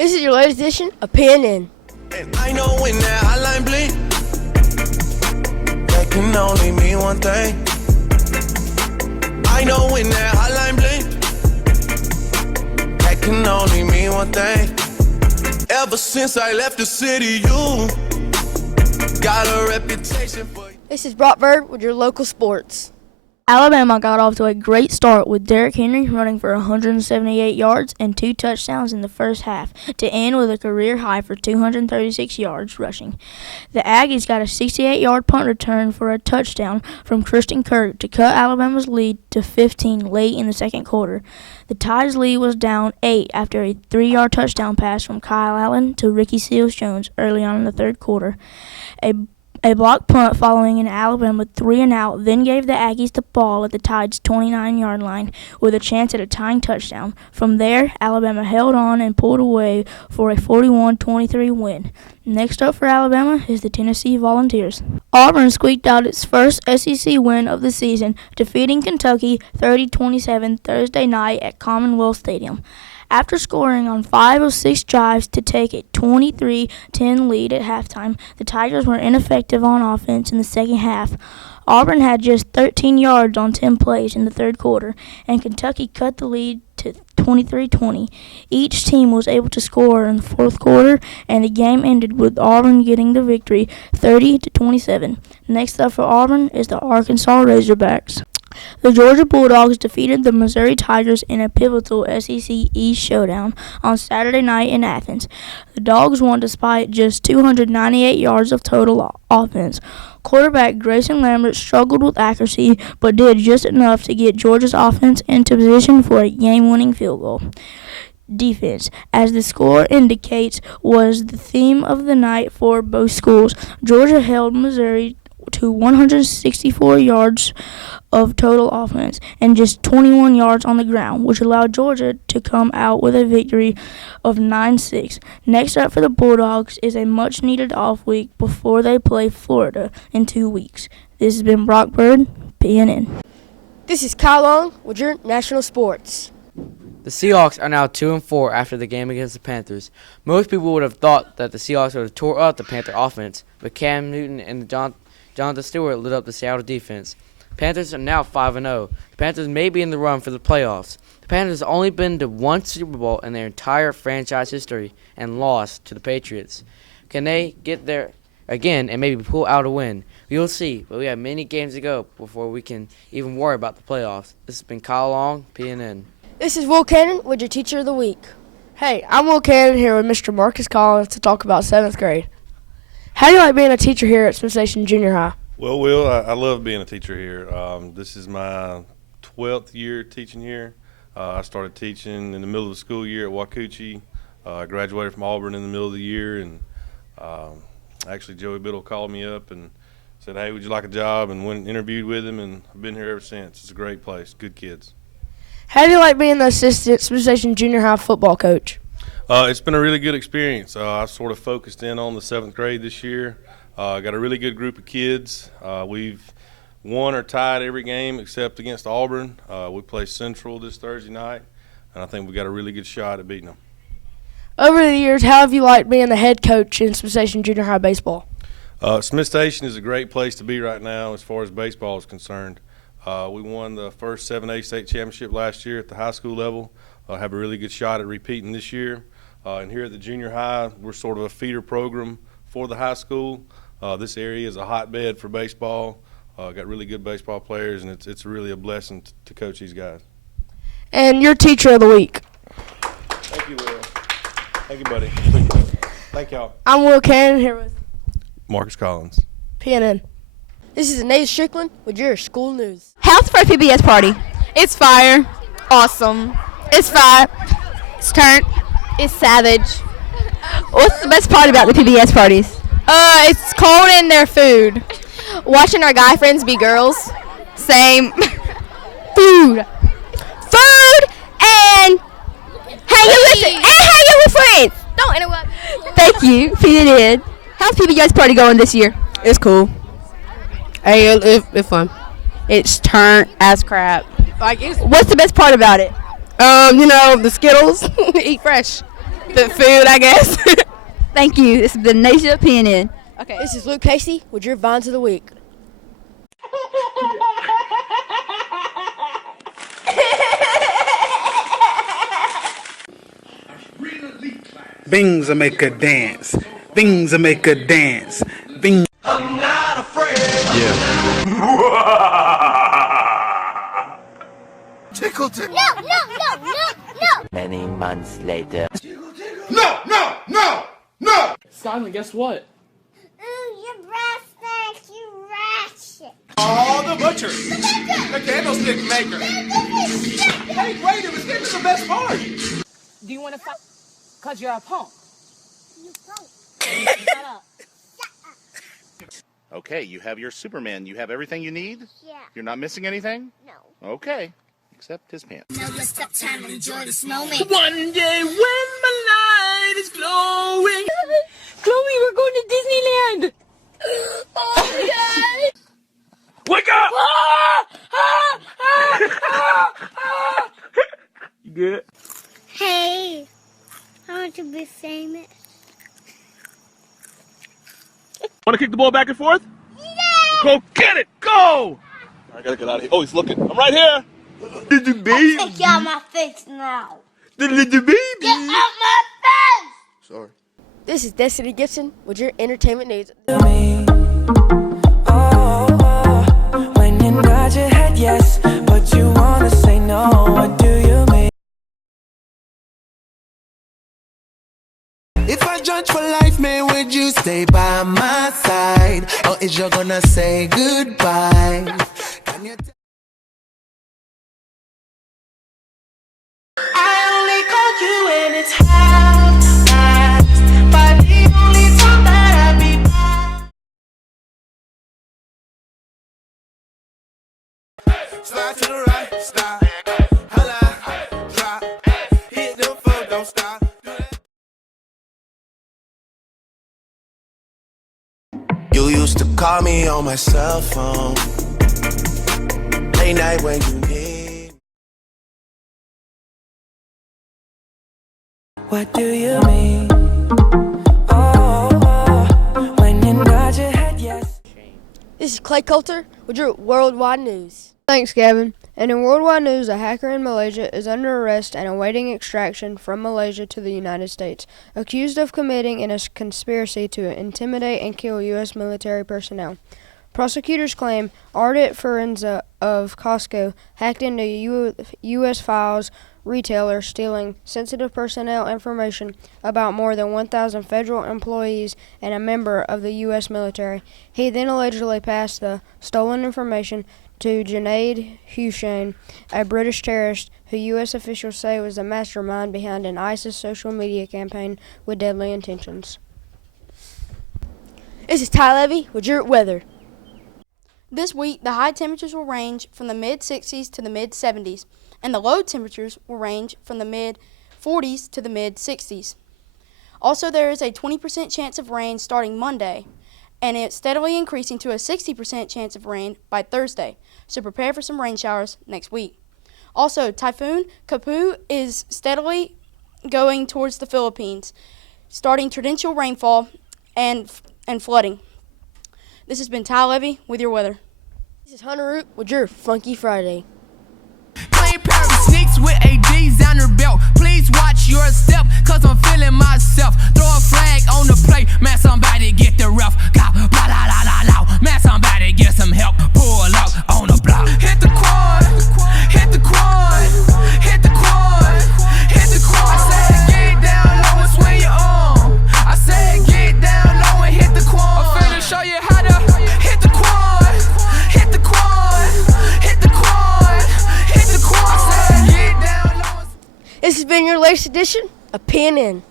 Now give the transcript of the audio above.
This is your latest edition of PNN. And I know when that hotline blink, that can only mean one thing. I know when that hotline blink, that can only mean one thing. Ever since I left the city, you got a reputation for. This is Brock Bird with your local sports. Alabama got off to a great start with Derrick Henry running for 178 yards and 2 touchdowns in the first half to end with a career high for 236 yards rushing. The Aggies got a 68-yard punt return for a touchdown from Christian Kirk to cut Alabama's lead to 15 late in the second quarter. The Tide's lead was down 8 after a 3-yard touchdown pass from Kyle Allen to Ricky Seals-Jones early on in the third quarter. A blocked punt following an Alabama 3-and-out then gave the Aggies the ball at the Tide's 29-yard line with a chance at a tying touchdown. From there, Alabama held on and pulled away for a 41-23 win. Next up for Alabama is the Tennessee Volunteers. Auburn squeaked out its first SEC win of the season, defeating Kentucky 30-27 Thursday night at Commonwealth Stadium. After scoring on 5 of 6 drives to take a 23-10 lead at halftime, the Tigers were ineffective on offense in the second half. Auburn had just 13 yards on 10 plays in the third quarter, and Kentucky cut the lead to 23-20. Each team was able to score in the fourth quarter, and the game ended with Auburn getting the victory 30-27. Next up for Auburn is the Arkansas Razorbacks. The Georgia Bulldogs defeated the Missouri Tigers in a pivotal SEC East showdown on Saturday night in Athens. The Dogs won despite just 298 yards of total offense. Quarterback Grayson Lambert struggled with accuracy, but did just enough to get Georgia's offense into position for a game-winning field goal. Defense, as the score indicates, was the theme of the night for both schools. Georgia held Missouri to 164 yards of total offense and just 21 yards on the ground, which allowed Georgia to come out with a victory of 9-6. Next up for the Bulldogs is a much-needed off week before they play Florida in 2 weeks. This has been Brock Bird, PNN. This is Kyle Long with your national sports. The Seahawks are now 2-4 after the game against the Panthers. Most people would have thought that the Seahawks would have tore up the Panther offense, but Cam Newton and Jonathan Stewart lit up the Seattle defense. Panthers are now 5-0. The Panthers may be in the run for the playoffs. The Panthers have only been to one Super Bowl in their entire franchise history and lost to the Patriots. Can they get there again and maybe pull out a win? We will see, but we have many games to go before we can even worry about the playoffs. This has been Kyle Long, PNN. This is Will Cannon with your Teacher of the Week. Hey, I'm Will Cannon here with Mr. Marcus Collins to talk about 7th grade. How do you like being a teacher here at Smith Station Junior High? Well, Will, I love being a teacher here. This is my 12th year teaching here. I started teaching in the middle of the school year at Wacoochee. I graduated from Auburn in the middle of the year, and actually Joey Biddle called me up and said, hey, would you like a job? And went and interviewed with him, and I've been here ever since. It's a great place, good kids. How do you like being the assistant Smith Station Junior High football coach? It's been a really good experience. I've sort of focused in on the 7th grade this year. Got a really good group of kids. We've won or tied every game except against Auburn. We play Central this Thursday night, and I think we got a really good shot at beating them. Over the years, how have you liked being the head coach in Smith Station Junior High baseball? Smith Station is a great place to be right now as far as baseball is concerned. We won the first 7A state championship last year at the high school level. Have a really good shot at repeating this year. And here at the junior high, we're sort of a feeder program for the high school. This area is a hotbed for baseball. Got really good baseball players, and it's really a blessing to coach these guys. And your Teacher of the Week. Thank you, Will. Thank you, buddy. Thank y'all. I'm Will Cannon here with Marcus Collins. PNN. This is Nate Strickland with your school news. How's the first PBS party? It's fire. Awesome. It's fire. It's turnt. It's savage. What's the best part about the PBS parties? It's cold and their food. Watching our guy friends be girls. Same. Food. Food and hanging with friends. Don't interrupt. Thank you. PNN. How's PBS party going this year? It's cool. Hey, it's fun. It's turned as crap. What's the best part about it? The Skittles. Eat fresh. The food, I guess. Thank you. This is the Nation of PNN. Okay. This is Luke Casey with your Vines of the Week. Things will make her dance. Things will make her dance. Things. I'm not afraid. Yeah. Tickle, tickle. No. Many months later. No. Simon, guess what? Ooh, your breath stinks, you ratchet. Oh, the butcher. The candlestick maker. Hey, wait, it was getting to the best part. Do you want to fight? Because you're a punk. You punk. Shut up. Okay, you have your Superman. You have everything you need? Yeah. You're not missing anything? No. Okay. Except his pants. Now let's stop time and enjoy this moment. One day when my light is glowing. Chloe, we're going to Disneyland. Oh, God. Wake up! You good? Hey, I want to be famous. Want to kick the ball back and forth? Yeah! Go get it! Go! I gotta get out of here. Oh, he's looking. I'm right here. Little baby. Take you out my face now. The little baby. Get out my face! Sorry. This is Destiny Gibson with your entertainment news. When you nod your head yes, but you wanna say no, what do you mean? If I judge for life, man, would you stay by my side? Or is you gonna say goodbye? Can you I only call you when it's half-past, but the only time that I be by. Slide to the right, stop, holla, drop, hit them foot, don't stop. You used to call me on my cell phone, late night when you need. What do you mean? Oh, when you nod your head yes. This is Clay Coulter with your worldwide news. Thanks, Gavin. And in worldwide news, a hacker in Malaysia is under arrest and awaiting extraction from Malaysia to the United States, accused of committing a conspiracy to intimidate and kill U.S. military personnel. Prosecutors claim Ardit Forenza of Costco hacked into U.S. Files retailer, stealing sensitive personnel information about more than 1,000 federal employees and a member of the U.S. military. He then allegedly passed the stolen information to Junaid Hussain, a British terrorist who U.S. officials say was the mastermind behind an ISIS social media campaign with deadly intentions. This is Ty Levy with your weather. This week, the high temperatures will range from the mid-60s to the mid-70s, and the low temperatures will range from the mid-40s to the mid-60s. Also, there is a 20% chance of rain starting Monday, and it's steadily increasing to a 60% chance of rain by Thursday, so prepare for some rain showers next week. Also, Typhoon Kapu is steadily going towards the Philippines, starting torrential rainfall and flooding. This has been Ty Levy with your weather. This is Hunter Root with your Funky Friday. Plain pair of sneaks with AGs on her belt. Please watch your step, cause I'm feeling myself. Throw a flag on the plate, man, somebody get the ref. Go, blah, la, la, la, la. Man, somebody get some help. Pull up on the block. Hit the quad, hit the quad, hit the quad, hit the quad. I said get down low and swing your arm. I said get down low and hit the quad. I'm finna show you how to hit the quad, hit the quad, hit the quad, hit the quad. I said get down low. This has been your latest edition of PNN.